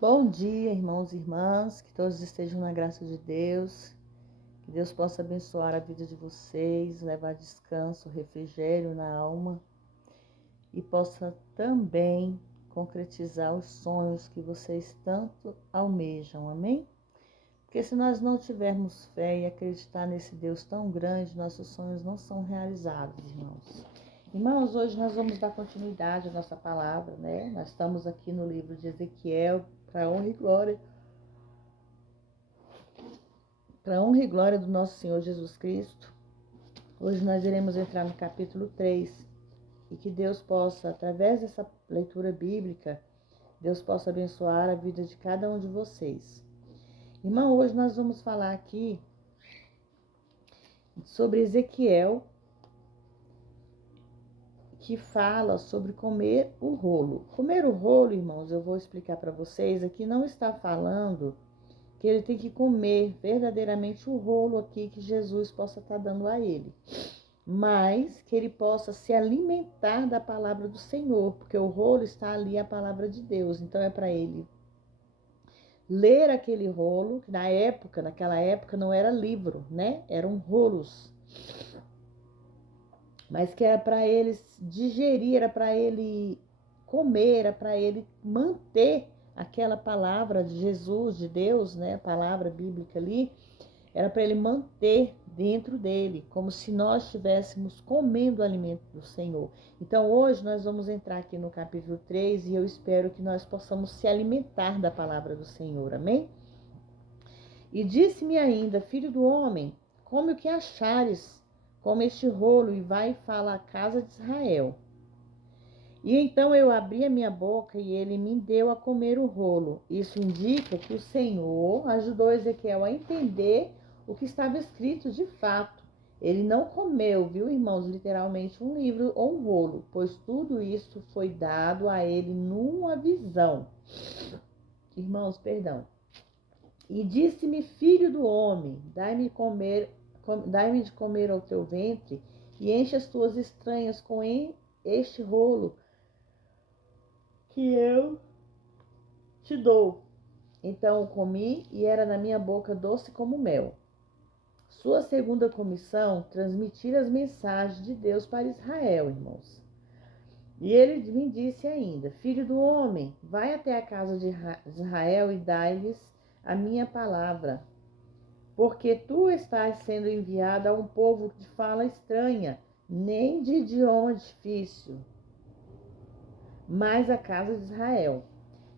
Bom dia, irmãos e irmãs, que todos estejam na graça de Deus, que Deus possa abençoar a vida de vocês, levar descanso, refrigério na alma e possa também concretizar os sonhos que vocês tanto almejam, amém? Porque se nós não tivermos fé e acreditar nesse Deus tão grande, nossos sonhos não são realizados, irmãos. Irmãos, hoje nós vamos dar continuidade à nossa palavra, né? Nós estamos aqui no livro de Ezequiel, para honra e glória do nosso Senhor Jesus Cristo. Hoje nós iremos entrar no capítulo 3 e que Deus possa, através dessa leitura bíblica, Deus possa abençoar a vida de cada um de vocês. Irmão, hoje nós vamos falar aqui sobre Ezequiel, que fala sobre comer o rolo. Comer o rolo, irmãos, eu vou explicar para vocês, aqui não está falando que ele tem que comer verdadeiramente o rolo aqui que Jesus possa estar dando a ele, mas que ele possa se alimentar da palavra do Senhor, porque o rolo está ali, a palavra de Deus, então é para ele ler aquele rolo, que naquela época não era livro, né? Eram rolos, mas que era para ele digerir, era para ele comer, era para ele manter aquela palavra de Jesus, de Deus, né? A palavra bíblica ali, era para ele manter dentro dele, como se nós estivéssemos comendo o alimento do Senhor. Então hoje nós vamos entrar aqui no capítulo 3 e eu espero que nós possamos se alimentar da palavra do Senhor, amém? E disse-me ainda, filho do homem, come o que achares, come este rolo e vai e fala à casa de Israel. E então eu abri a minha boca e ele me deu a comer o rolo. Isso indica que o Senhor ajudou Ezequiel a entender o que estava escrito de fato. Ele não comeu, viu, irmãos, literalmente um livro ou um rolo, pois tudo isso foi dado a ele numa visão. Irmãos, perdão. E disse-me, filho do homem, dai-me de comer ao teu ventre e enche as tuas entranhas com este rolo que eu te dou. Então comi e era na minha boca doce como mel. Sua segunda comissão, transmitir as mensagens de Deus para Israel, irmãos. E ele me disse ainda, filho do homem, vai até a casa de Israel e dai-lhes a minha palavra, porque tu estás sendo enviado a um povo de fala estranha, nem de idioma difícil, mas a casa de Israel.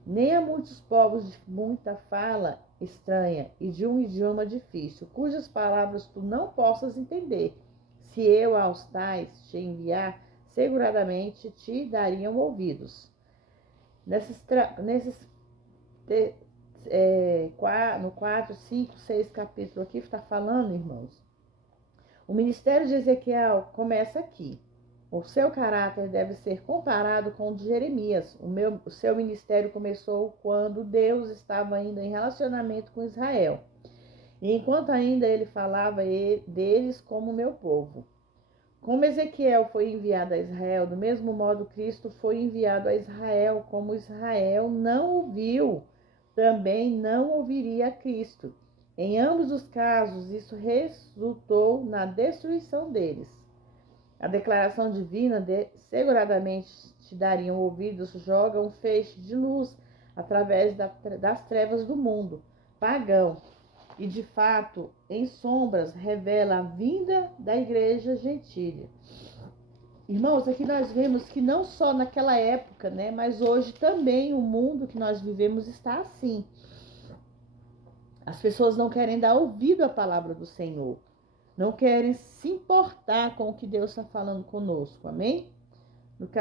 Nem a muitos povos de muita fala estranha e de um idioma difícil, cujas palavras tu não possas entender. Se eu aos tais te enviar, seguradamente te dariam ouvidos. No 4, 5, 6 capítulo aqui está falando, irmãos. O ministério de Ezequiel começa aqui. O seu caráter deve ser comparado com o de Jeremias. O seu ministério começou quando Deus estava ainda em relacionamento com Israel. E enquanto ainda ele falava deles como meu povo. Como Ezequiel foi enviado a Israel, do mesmo modo Cristo foi enviado a Israel. Como Israel não ouviu, também não ouviria a Cristo. Em ambos os casos, isso resultou na destruição deles. A declaração divina seguradamente te dariam ouvidos, joga um feixe de luz através das trevas do mundo pagão e, de fato, em sombras, revela a vinda da igreja gentília. Irmãos, aqui nós vemos que não só naquela época, né, mas hoje também o mundo que nós vivemos está assim. As pessoas não querem dar ouvido à palavra do Senhor. Não querem se importar com o que Deus está falando conosco, amém?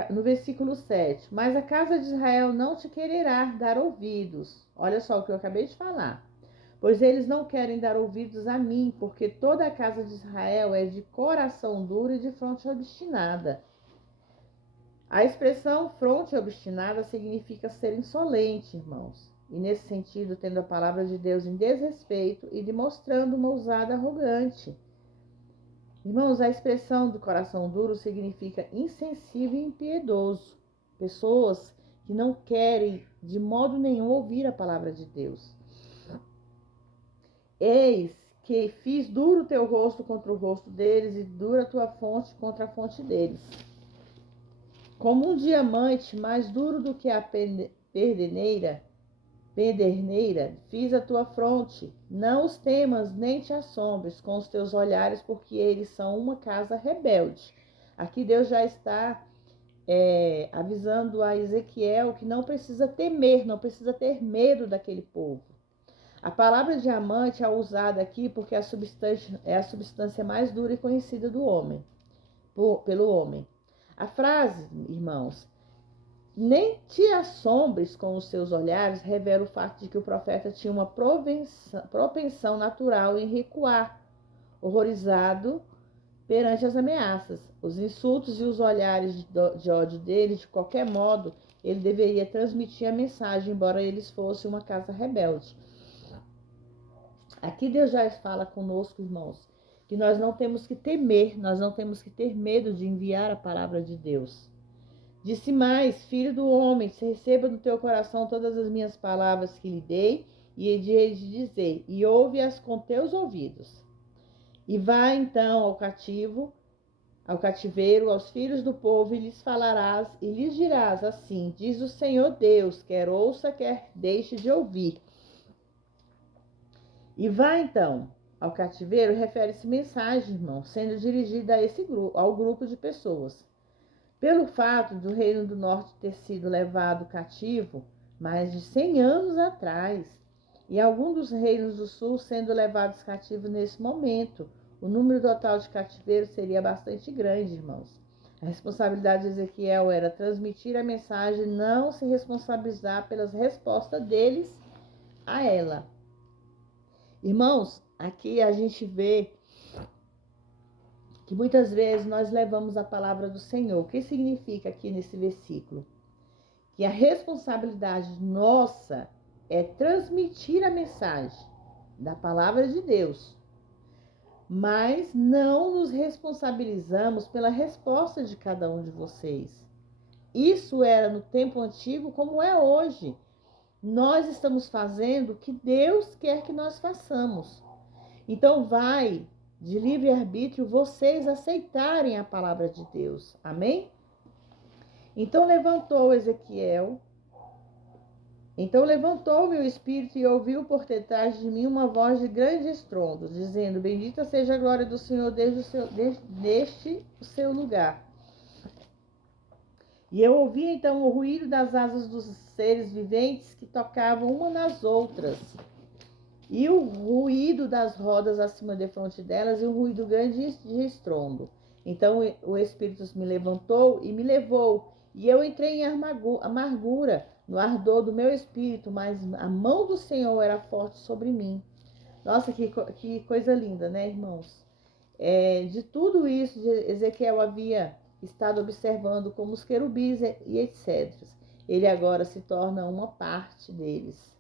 No versículo 7. Mas a casa de Israel não te quererá dar ouvidos. Olha só o que eu acabei de falar. Pois eles não querem dar ouvidos a mim, porque toda a casa de Israel é de coração duro e de fronte obstinada. A expressão fronte obstinada significa ser insolente, irmãos. E nesse sentido, tendo a palavra de Deus em desrespeito e demonstrando uma ousada arrogante. Irmãos, a expressão do coração duro significa insensível e impiedoso. Pessoas que não querem de modo nenhum ouvir a palavra de Deus. Eis que fiz duro o teu rosto contra o rosto deles e dura a tua fonte contra a fonte deles. Como um diamante mais duro do que a pederneira, fiz a tua fronte. Não os temas, nem te assombres com os teus olhares, porque eles são uma casa rebelde. Aqui Deus já está avisando a Ezequiel que não precisa temer, não precisa ter medo daquele povo. A palavra diamante é usada aqui porque é a substância mais dura e conhecida do homem, pelo homem. A frase, irmãos, nem te assombres com os seus olhares, revela o fato de que o profeta tinha uma propensão natural em recuar, horrorizado perante as ameaças, os insultos e os olhares de ódio dele. De qualquer modo, ele deveria transmitir a mensagem, embora eles fossem uma casa rebelde. Aqui Deus já fala conosco, irmãos, que nós não temos que temer, nós não temos que ter medo de enviar a palavra de Deus. Disse mais: filho do homem, se receba no teu coração todas as minhas palavras que lhe dei, e hei de dizer, e ouve-as com teus ouvidos. E vai então ao cativeiro, aos filhos do povo, e lhes falarás, e lhes dirás assim: diz o Senhor Deus, quer ouça, quer deixe de ouvir. E vai então ao cativeiro, refere-se mensagem, irmão, sendo dirigida ao grupo de pessoas. Pelo fato do reino do norte ter sido levado cativo mais de 100 anos atrás, e alguns dos reinos do sul sendo levados cativos nesse momento, o número total de cativeiros seria bastante grande, irmãos. A responsabilidade de Ezequiel era transmitir a mensagem, não se responsabilizar pelas respostas deles a ela. Irmãos, aqui a gente vê que muitas vezes nós levamos a palavra do Senhor. O que significa aqui nesse versículo? Que a responsabilidade nossa é transmitir a mensagem da palavra de Deus, mas não nos responsabilizamos pela resposta de cada um de vocês. Isso era no tempo antigo como é hoje. Nós estamos fazendo o que Deus quer que nós façamos. Então vai de livre-arbítrio vocês aceitarem a palavra de Deus. Amém? Então levantou meu espírito e ouviu por detrás de mim uma voz de grande estrondo, dizendo: bendita seja a glória do Senhor desde o seu lugar. E eu ouvi então o ruído das asas dos seres viventes que tocavam uma nas outras, e o ruído das rodas acima de fronte delas, e um ruído grande de estrondo. Então o Espírito me levantou e me levou, e eu entrei em amargura, no ardor do meu espírito, mas a mão do Senhor era forte sobre mim. Nossa, que coisa linda, né, irmãos? De tudo isso, Ezequiel havia estado observando como os querubins e etc. Ele agora se torna uma parte deles.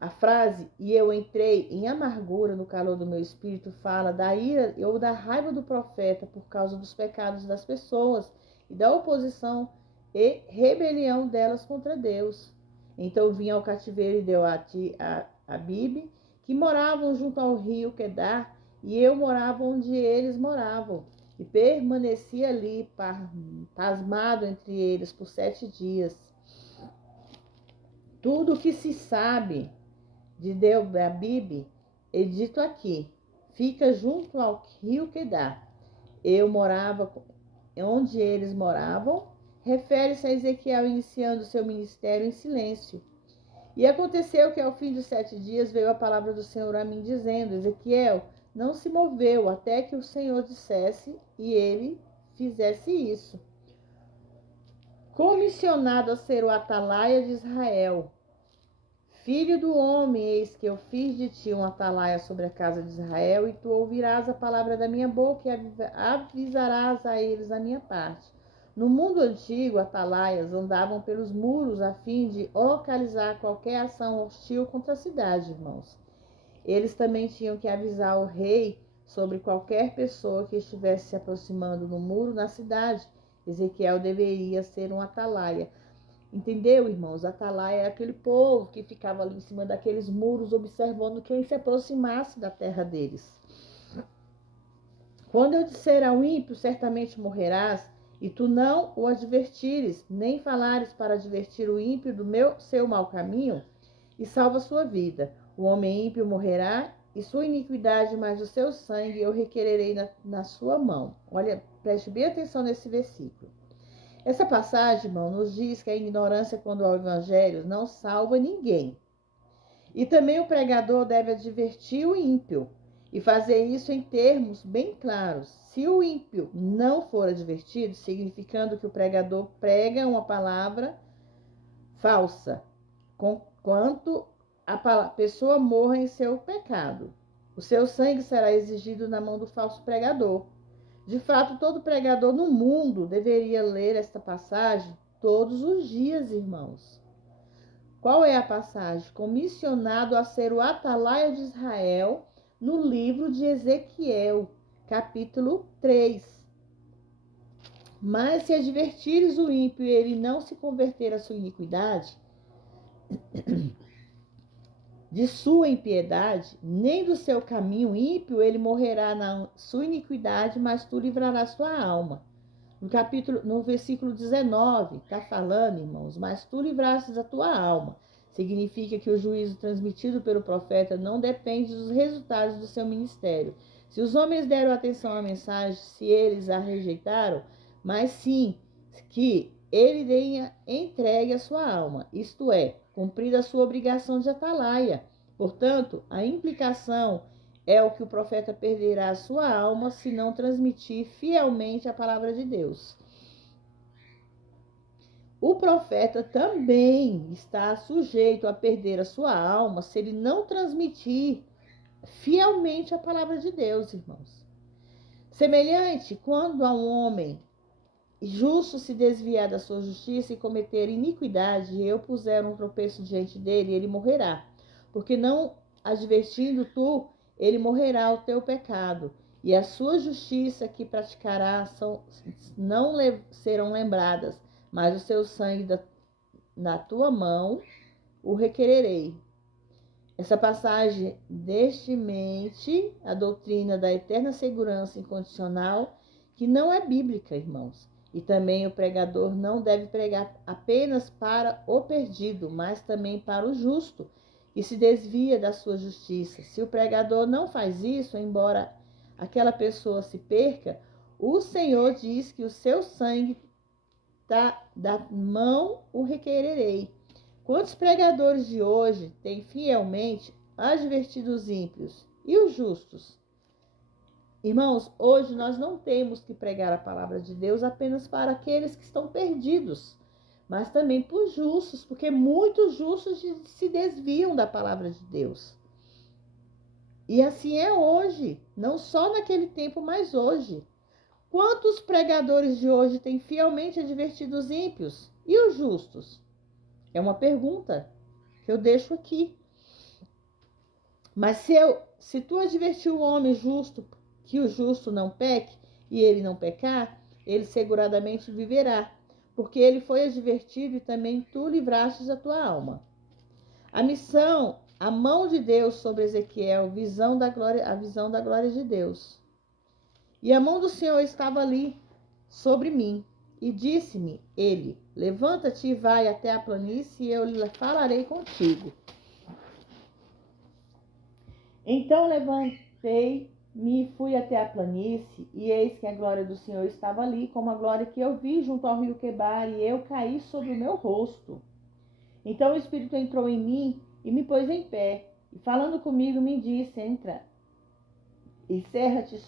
A frase, e eu entrei em amargura no calor do meu espírito, fala da ira ou da raiva do profeta por causa dos pecados das pessoas e da oposição e rebelião delas contra Deus. Então vinha ao cativeiro e deu a Bibe, que moravam junto ao rio Quedar, e eu morava onde eles moravam, e permaneci ali, pasmado entre eles por 7 dias. Tudo o que se sabe de Deobabib é dito aqui. Fica junto ao rio Quedar. Eu morava onde eles moravam. Refere-se a Ezequiel iniciando seu ministério em silêncio. E aconteceu que ao fim dos 7 dias veio a palavra do Senhor a mim, dizendo: Ezequiel não se moveu até que o Senhor dissesse, e ele fizesse isso. Comissionado a ser o atalaia de Israel. Filho do homem, eis que eu fiz de ti um atalaia sobre a casa de Israel, e tu ouvirás a palavra da minha boca e avisarás a eles a minha parte. No mundo antigo, atalaias andavam pelos muros a fim de localizar qualquer ação hostil contra a cidade, irmãos. Eles também tinham que avisar o rei sobre qualquer pessoa que estivesse se aproximando no muro na cidade. Ezequiel deveria ser um atalaia. Entendeu, irmãos? Atalaia é aquele povo que ficava ali em cima daqueles muros observando quem se aproximasse da terra deles. Quando eu disser ao ímpio, certamente morrerás, e tu não o advertires, nem falares para advertir o ímpio do seu mau caminho, e salva sua vida. O homem ímpio morrerá, e sua iniquidade, mais o seu sangue, eu requererei na sua mão. Olha, preste bem atenção nesse versículo. Essa passagem, irmão, nos diz que a ignorância quanto ao evangelho não salva ninguém. E também o pregador deve advertir o ímpio e fazer isso em termos bem claros. Se o ímpio não for advertido, significando que o pregador prega uma palavra falsa, quanto a pessoa morra em seu pecado. O seu sangue será exigido na mão do falso pregador. De fato, todo pregador no mundo deveria ler esta passagem todos os dias, irmãos. Qual é a passagem? Comissionado a ser o atalaia de Israel no livro de Ezequiel, capítulo 3. Mas se advertires o ímpio e ele não se converter à sua iniquidade, de sua impiedade, nem do seu caminho ímpio, ele morrerá na sua iniquidade, mas tu livrarás sua alma. No versículo 19, está falando, irmãos, mas tu livrastes a tua alma. Significa que o juízo transmitido pelo profeta não depende dos resultados do seu ministério. Se os homens deram atenção à mensagem, se eles a rejeitaram, mas sim que ele tenha entregue a sua alma, isto é, cumprida a sua obrigação de atalaia. Portanto, a implicação é o que o profeta perderá a sua alma se não transmitir fielmente a palavra de Deus. O profeta também está sujeito a perder a sua alma se ele não transmitir fielmente a palavra de Deus, irmãos. Semelhante, quando a um homem justo se desviar da sua justiça e cometer iniquidade, e eu puser um tropeço diante dele, ele morrerá. Porque não advertindo tu, ele morrerá o teu pecado, e a sua justiça que praticará não serão lembradas, mas o seu sangue na tua mão o requererei. Essa passagem desmente a doutrina da eterna segurança incondicional, que não é bíblica, irmãos. E também o pregador não deve pregar apenas para o perdido, mas também para o justo, que se desvia da sua justiça. Se o pregador não faz isso, embora aquela pessoa se perca, o Senhor diz que o seu sangue da mão o requererei. Quantos pregadores de hoje têm fielmente advertido os ímpios e os justos? Irmãos, hoje nós não temos que pregar a palavra de Deus apenas para aqueles que estão perdidos, mas também para os justos, porque muitos justos se desviam da palavra de Deus. E assim é hoje, não só naquele tempo, mas hoje. Quantos pregadores de hoje têm fielmente advertido os ímpios e os justos? É uma pergunta que eu deixo aqui. Mas se tu advertir o homem justo, que o justo não peque, e ele não pecar, ele seguradamente viverá, porque ele foi advertido e também tu livrastes a tua alma. A missão, a mão de Deus sobre Ezequiel, a visão da glória de Deus. E a mão do Senhor estava ali sobre mim, e disse-me ele: levanta-te e vai até a planície, e eu lhe falarei contigo. Então levantei-me e fui até a planície, e eis que a glória do Senhor estava ali, como a glória que eu vi junto ao rio Quebar, e eu caí sobre o meu rosto. Então o Espírito entrou em mim e me pôs em pé, e falando comigo me disse: entra e cerra-te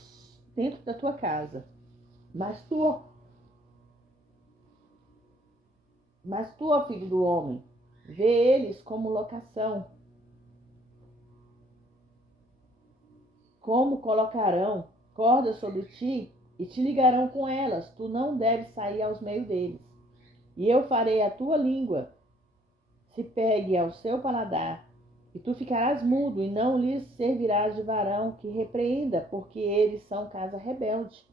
dentro da tua casa. Mas tu, ó filho do homem, vê eles como locação, como colocarão cordas sobre ti e te ligarão com elas, tu não deves sair aos meios deles. E eu farei a tua língua se pegue ao seu paladar, e tu ficarás mudo, e não lhes servirás de varão que repreenda, porque eles são casa rebelde.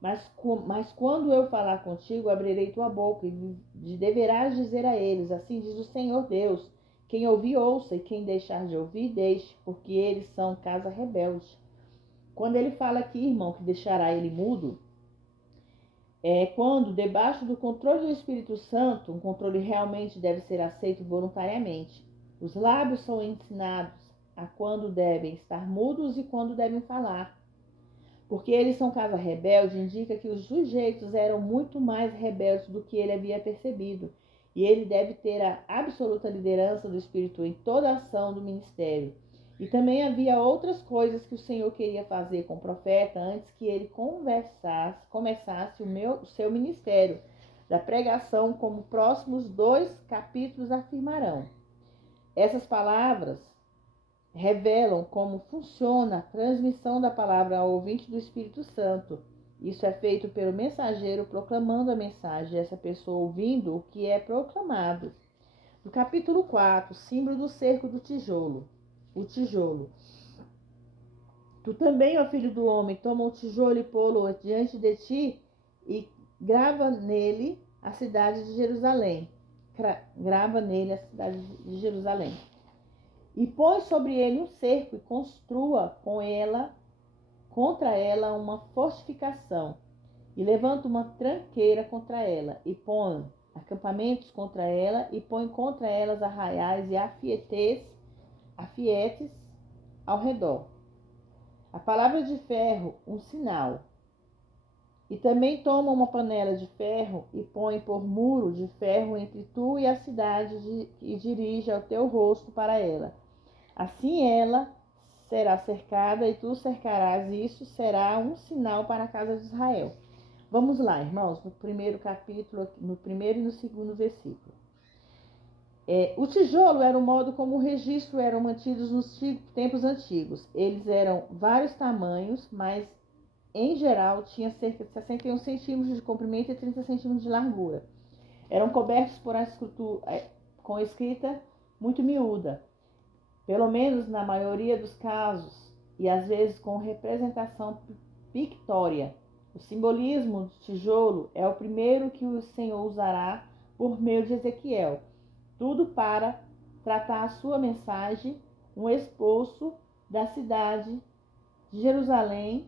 Mas quando eu falar contigo, abrirei tua boca e deverás dizer a eles, assim diz o Senhor Deus, quem ouvir, ouça, e quem deixar de ouvir, deixe, porque eles são casa rebelde. Quando ele fala aqui, irmão, que deixará ele mudo, é quando, debaixo do controle do Espírito Santo, um controle realmente deve ser aceito voluntariamente. Os lábios são ensinados a quando devem estar mudos e quando devem falar. Porque eles são casa rebelde, indica que os sujeitos eram muito mais rebeldes do que ele havia percebido. E ele deve ter a absoluta liderança do Espírito em toda a ação do ministério. E também havia outras coisas que o Senhor queria fazer com o profeta antes que ele começasse o seu ministério da pregação, como próximos 2 capítulos afirmarão. Essas palavras revelam como funciona a transmissão da palavra ao ouvinte do Espírito Santo. Isso é feito pelo mensageiro proclamando a mensagem, essa pessoa ouvindo o que é proclamado. No capítulo 4, símbolo do cerco do tijolo. O tijolo. Tu também, ó filho do homem, toma um tijolo e pô-lo diante de ti e grava nele a cidade de Jerusalém. Grava nele a cidade de Jerusalém. E põe sobre ele um cerco e construa contra ela uma fortificação. E levanta uma tranqueira contra ela e põe acampamentos contra ela e põe contra elas arraiais e afietes ao redor. A palavra de ferro, um sinal. E também toma uma panela de ferro e põe por muro de ferro entre tu e a cidade e dirige o teu rosto para ela. Assim ela será cercada e tu cercarás, e isso será um sinal para a casa de Israel. Vamos lá, irmãos, no primeiro capítulo, no primeiro e no segundo versículo. O tijolo era o modo como o registro eram mantidos nos tempos antigos. Eles eram vários tamanhos, mas em geral tinha cerca de 61 centímetros de comprimento e 30 centímetros de largura. Eram cobertos por uma escultura com escrita muito miúda, pelo menos na maioria dos casos, e às vezes com representação pictória. O simbolismo do tijolo é o primeiro que o Senhor usará por meio de Ezequiel. Tudo para tratar a sua mensagem, um esboço da cidade de Jerusalém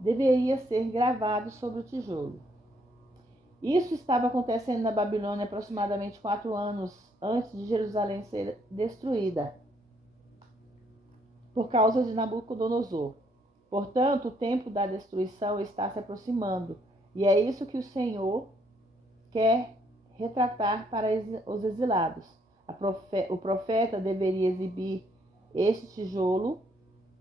deveria ser gravado sobre o tijolo. Isso estava acontecendo na Babilônia aproximadamente 4 anos antes de Jerusalém ser destruída por causa de Nabucodonosor. Portanto, o tempo da destruição está se aproximando, e é isso que o Senhor quer retratar para os exilados. O profeta deveria exibir este tijolo,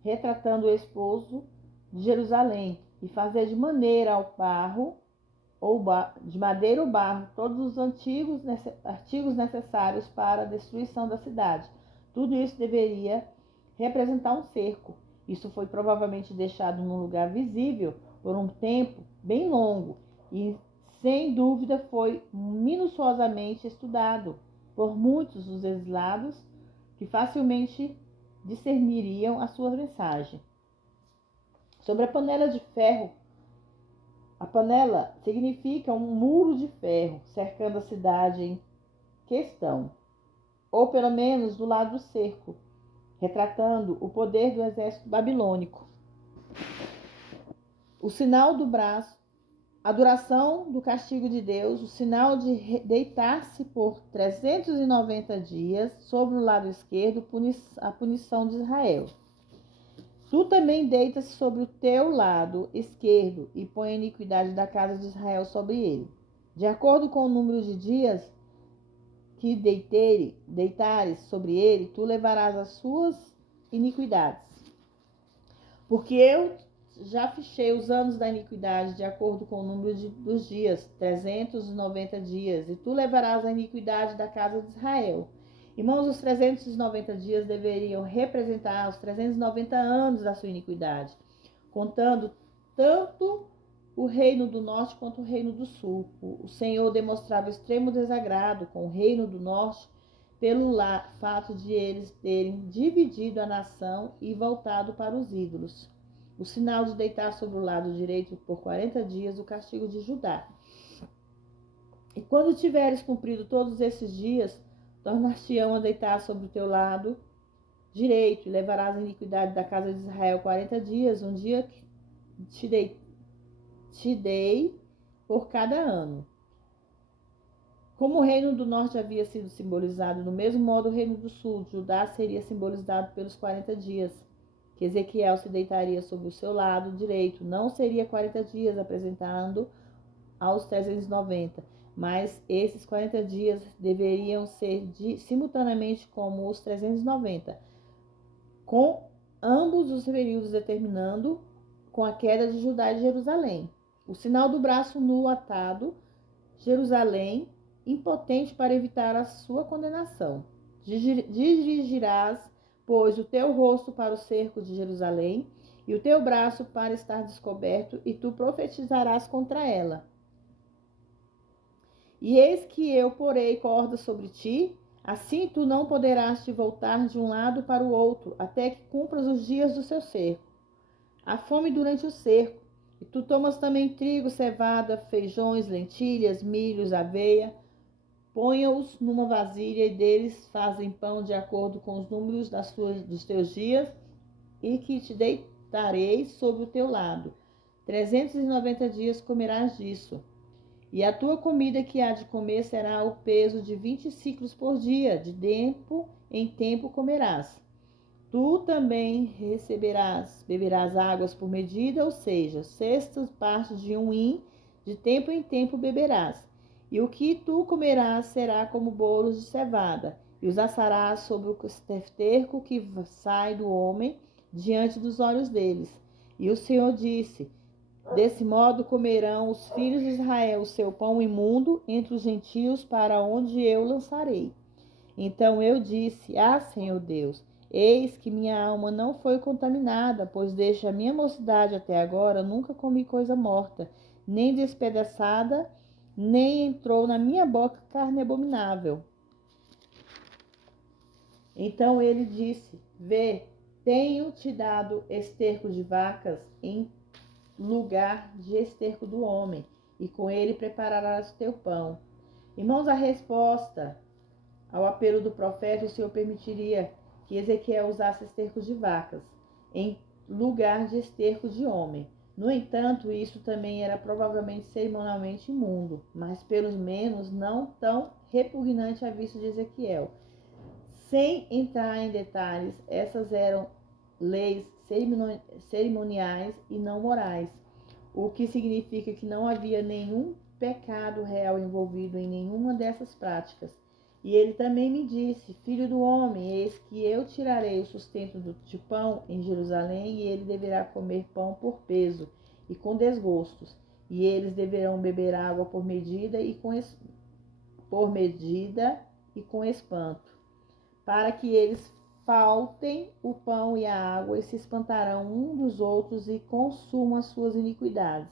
retratando o esposo de Jerusalém, e fazer de maneira ao barro, de madeira ou barro, todos os artigos necessários para a destruição da cidade. Tudo isso deveria representar um cerco. Isso foi provavelmente deixado num lugar visível por um tempo bem longo e, sem dúvida, foi minuciosamente estudado por muitos dos exilados que facilmente discerniriam a sua mensagem. Sobre a panela de ferro, a panela significa um muro de ferro cercando a cidade em questão, ou pelo menos do lado do cerco, retratando o poder do exército babilônico. O sinal do braço, a duração do castigo de Deus, o sinal de deitar-se por 390 dias sobre o lado esquerdo, a punição de Israel. Tu também deitas sobre o teu lado esquerdo e põe a iniquidade da casa de Israel sobre ele. De acordo com o número de dias que deitares sobre ele, tu levarás as suas iniquidades. Porque eu já fichei os anos da iniquidade de acordo com o número dos dias, 390 dias, e tu levarás a iniquidade da casa de Israel. Irmãos, os 390 dias deveriam representar os 390 anos da sua iniquidade, contando tanto o reino do norte quanto o reino do sul. O Senhor demonstrava extremo desagrado com o reino do norte pelo fato de eles terem dividido a nação e voltado para os ídolos. o sinal de deitar sobre o lado direito por 40 dias, o castigo de Judá. E quando tiveres cumprido todos esses dias, tornar-te-ão a deitar sobre o teu lado direito, e levarás a iniquidade da casa de Israel 40 dias, um dia te dei por cada ano. Como o reino do norte havia sido simbolizado, do mesmo modo o reino do sul, Judá, seria simbolizado pelos 40 dias, que Ezequiel se deitaria sobre o seu lado direito. Não seria 40 dias, apresentando aos 390, mas esses 40 dias deveriam ser simultaneamente como os 390, com ambos os períodos determinando com a queda de Judá e de Jerusalém. O sinal do braço nu atado, Jerusalém, impotente para evitar a sua condenação. Dirigirás, pois, o teu rosto para o cerco de Jerusalém, e o teu braço para estar descoberto, e tu profetizarás contra ela. E eis que eu porei corda sobre ti, assim tu não poderás te voltar de um lado para o outro, até que cumpras os dias do seu cerco. Há fome durante o cerco, e tu tomas também trigo, cevada, feijões, lentilhas, milhos, aveia, ponha-os numa vasilha, e deles fazem pão de acordo com os números dos teus dias, e que te deitarei sobre o teu lado. 390 dias comerás disso. E a tua comida que há de comer será o peso de 20 ciclos por dia, de tempo em tempo comerás. Tu também beberás águas por medida, ou seja, sextas partes de um hin, de tempo em tempo beberás. E o que tu comerás será como bolos de cevada, e os assarás sobre o esterco que sai do homem diante dos olhos deles. E o Senhor disse: desse modo comerão os filhos de Israel o seu pão imundo entre os gentios, para onde eu lançarei. Então eu disse: Senhor Deus, eis que minha alma não foi contaminada, pois desde a minha mocidade até agora nunca comi coisa morta, nem despedaçada, nem entrou na minha boca carne abominável. Então ele disse: vê, tenho-te dado esterco de vacas em lugar de esterco do homem, e com ele prepararás o teu pão. Irmãos, a resposta ao apelo do profeta, o Senhor permitiria que Ezequiel usasse esterco de vacas em lugar de esterco de homem. No entanto, isso também era provavelmente cerimonialmente imundo, mas pelo menos não tão repugnante à vista de Ezequiel. Sem entrar em detalhes, essas eram leis cerimoniais e não morais, o que significa que não havia nenhum pecado real envolvido em nenhuma dessas práticas. E ele também me disse: filho do homem, eis que eu tirarei o sustento de pão em Jerusalém, e ele deverá comer pão por peso e com desgostos, e eles deverão beber água por medida e com espanto, para que eles faltem o pão e a água, e se espantarão um dos outros e consumam as suas iniquidades.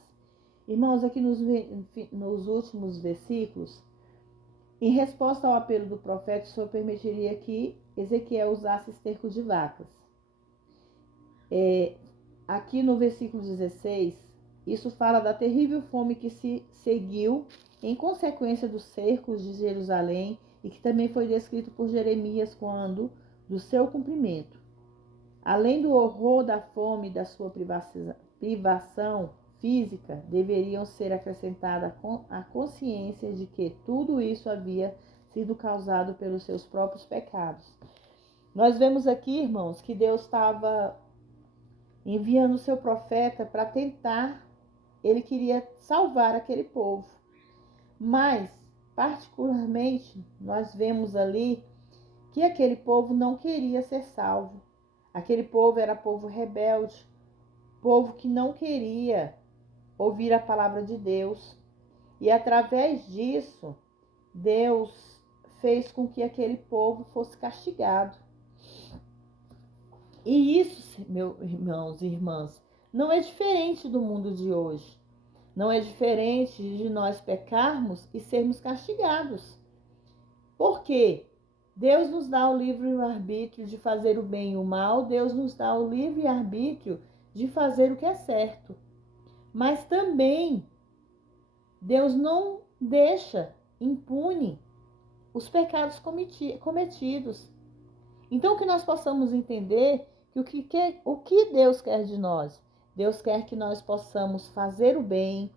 Irmãos, aqui nos últimos versículos, em resposta ao apelo do profeta, o Senhor permitiria que Ezequiel usasse esterco de vacas. Aqui no versículo 16, isso fala da terrível fome que se seguiu em consequência dos cercos de Jerusalém, e que também foi descrito por Jeremias quando do seu cumprimento. Além do horror da fome e da sua privação física, deveriam ser acrescentada a consciência de que tudo isso havia sido causado pelos seus próprios pecados. Nós vemos aqui, irmãos, que Deus estava enviando o seu profeta para tentar, ele queria salvar aquele povo. Mas, particularmente, nós vemos ali que aquele povo não queria ser salvo. Aquele povo era povo rebelde, povo que não queria ouvir a palavra de Deus. E através disso, Deus fez com que aquele povo fosse castigado. E isso, meus irmãos e irmãs, não é diferente do mundo de hoje. Não é diferente de nós pecarmos e sermos castigados. Por quê? Deus nos dá o livre-arbítrio de fazer o bem e o mal. Deus nos dá o livre-arbítrio de fazer o que é certo. Mas também Deus não deixa impune os pecados cometidos. Então, que nós possamos entender que o que Deus quer de nós? Deus quer que nós possamos fazer o bem,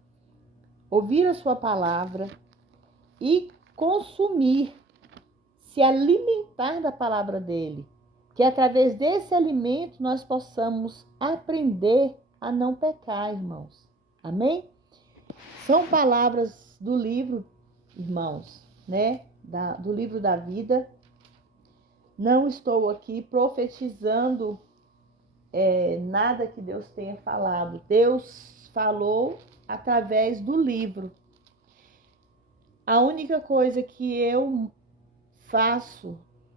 ouvir a sua palavra e consumir, se alimentar da palavra dele. Que através desse alimento nós possamos aprender a não pecar, irmãos. Amém? São palavras do livro, irmãos, né? Do livro da vida. Não estou aqui profetizando nada que Deus tenha falado. Deus falou através do livro. A única coisa que eu faço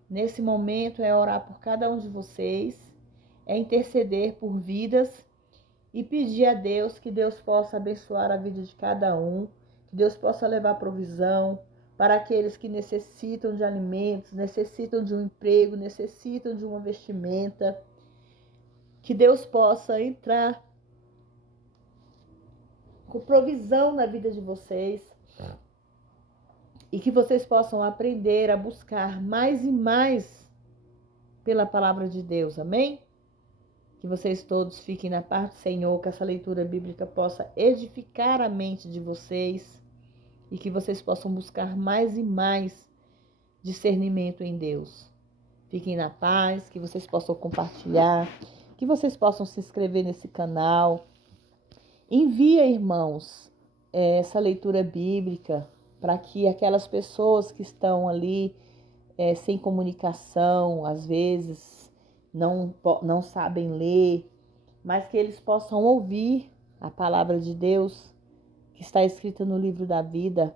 nesse momento é orar por cada um de vocês, é interceder por vidas e pedir a Deus que Deus possa abençoar a vida de cada um, que Deus possa levar provisão para aqueles que necessitam de alimentos, necessitam de um emprego, necessitam de uma vestimenta, que Deus possa entrar com provisão na vida de vocês e que vocês possam aprender a buscar mais e mais pela palavra de Deus, amém? Que vocês todos fiquem na paz do Senhor, que essa leitura bíblica possa edificar a mente de vocês e que vocês possam buscar mais e mais discernimento em Deus. Fiquem na paz, que vocês possam compartilhar, que vocês possam se inscrever nesse canal. Envia, irmãos, essa leitura bíblica para que aquelas pessoas que estão ali sem comunicação, às vezes não sabem ler, mas que eles possam ouvir a palavra de Deus que está escrita no livro da vida.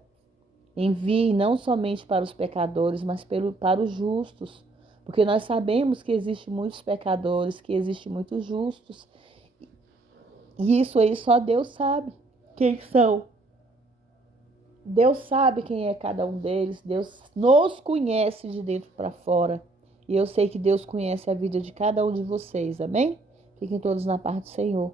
Envie não somente para os pecadores, mas para os justos, porque nós sabemos que existem muitos pecadores, que existem muitos justos, e isso aí só Deus sabe quem são. Deus sabe quem é cada um deles, Deus nos conhece de dentro para fora, e eu sei que Deus conhece a vida de cada um de vocês, amém? Fiquem todos na paz do Senhor.